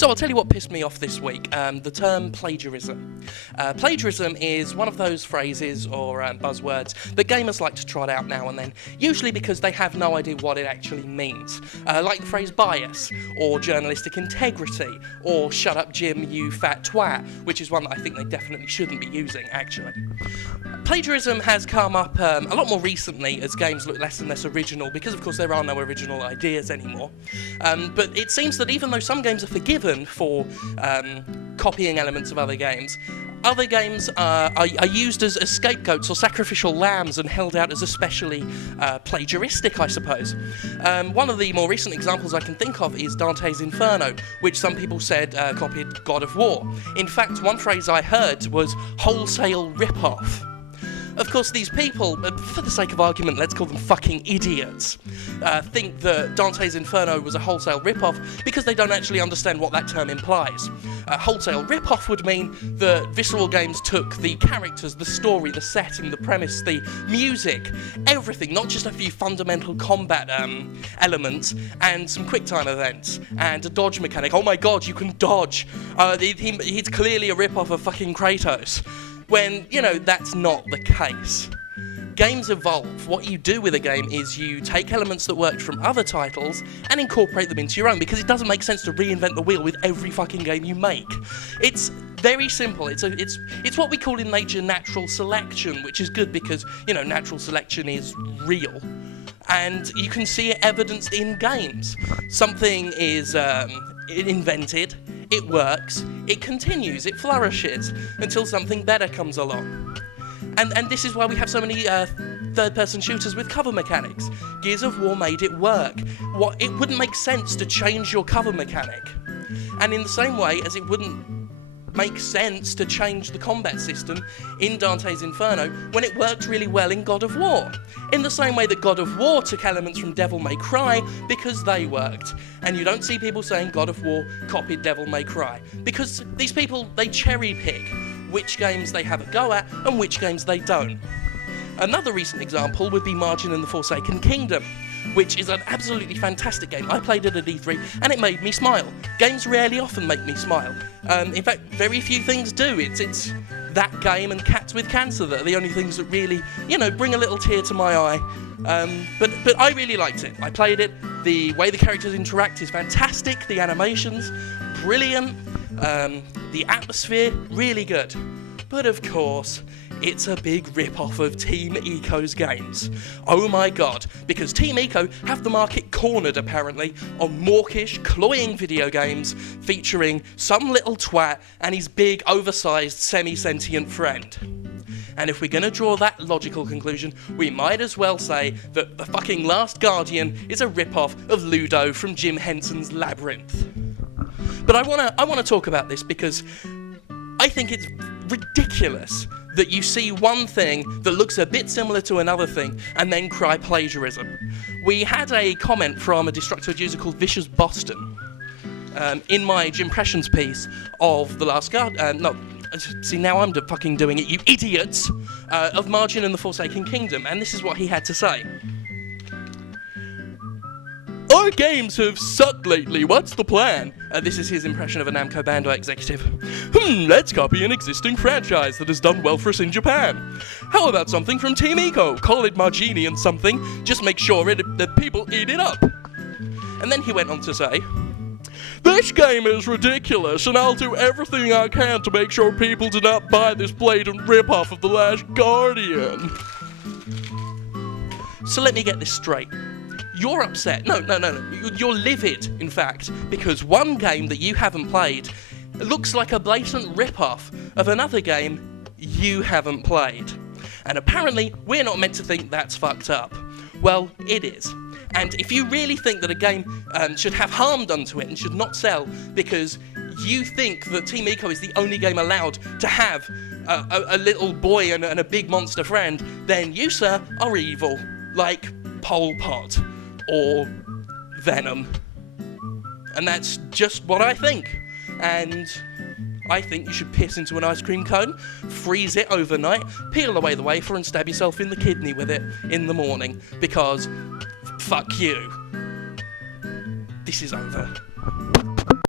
So I'll tell you what pissed me off this week, the term plagiarism. Plagiarism is one of those phrases or buzzwords that gamers like to trot out now and then, usually because they have no idea what it actually means. Like the phrase bias, or journalistic integrity, or shut up Jim, you fat twat, which is one that I think they definitely shouldn't be using, actually. Plagiarism has come up a lot more recently as games look less and less original, because of course there are no original ideas anymore. But it seems that even though some games are forgiven for copying elements of other games are used as scapegoats or sacrificial lambs and held out as especially plagiaristic, I suppose. One of the more recent examples I can think of is Dante's Inferno, which some people said copied God of War. In fact, one phrase I heard was wholesale rip-off. Of course, these people, for the sake of argument, let's call them fucking idiots, think that Dante's Inferno was a wholesale rip-off because they don't actually understand what that term implies. Wholesale rip-off would mean that Visceral Games took the characters, the story, the setting, the premise, the music, everything, not just a few fundamental combat elements, and some quick-time events, and a dodge mechanic. Oh my god, you can dodge! He's clearly a rip-off of fucking Kratos. When, you know, that's not the case. Games evolve. What you do with a game is you take elements that worked from other titles and incorporate them into your own, because it doesn't make sense to reinvent the wheel with every fucking game you make. It's very simple. It's what we call in nature natural selection, which is good because, you know, natural selection is real. And you can see it evidenced in games. Something is invented, it works, it continues, it flourishes, until something better comes along. And this is why we have so many third-person shooters with cover mechanics. Gears of War made it work. It wouldn't make sense to change your cover mechanic. And in the same way as it wouldn't make sense to change the combat system in Dante's Inferno when it worked really well in God of War. In the same way that God of War took elements from Devil May Cry because they worked. And you don't see people saying God of War copied Devil May Cry. Because these people, they cherry pick which games they have a go at and which games they don't. Another recent example would be Margin and the Forsaken Kingdom, which is an absolutely fantastic game. I played it at E3 and it made me smile. Games rarely often make me smile. In fact, very few things do. It's that game and Cats with Cancer that are the only things that really, you know, bring a little tear to my eye. But I really liked it. I played it. The way the characters interact is fantastic. The animations, brilliant. The atmosphere, really good. But of course, it's a big rip-off of Team Ico's games. Oh my god, because Team Ico have the market cornered, apparently, on mawkish, cloying video games featuring some little twat and his big, oversized, semi-sentient friend. And if we're gonna draw that logical conclusion, we might as well say that The fucking Last Guardian is a rip-off of Ludo from Jim Henson's Labyrinth. But I wanna talk about this because I think it's ridiculous that you see one thing that looks a bit similar to another thing and then cry plagiarism. We had a comment from a Destructoid user called Vicious Boston in my Jimquisition piece of The Last Guardian. See, now I'm fucking doing it, you idiots! Of Margin and the Forsaken Kingdom, and this is what he had to say. Our games have sucked lately, what's the plan? This is his impression of a Namco Bandai executive. Let's copy an existing franchise that has done well for us in Japan. How about something from Team Ico? Call it Margini and something, just make sure that people eat it up. And then he went on to say, this game is ridiculous, and I'll do everything I can to make sure people do not buy this blatant rip-off of The Last Guardian. So let me get this straight. You're upset. No. You're livid, in fact, because one game that you haven't played looks like a blatant rip-off of another game you haven't played. And apparently, we're not meant to think that's fucked up. Well, it is. And if you really think that a game should have harm done to it and should not sell because you think that Team Ico is the only game allowed to have a little boy and a big monster friend, then you, sir, are evil. Like Pol Pot. Or Venom. And that's just what I think. And I think you should piss into an ice cream cone, freeze it overnight, peel away the wafer and stab yourself in the kidney with it in the morning. Because, fuck you. This is over.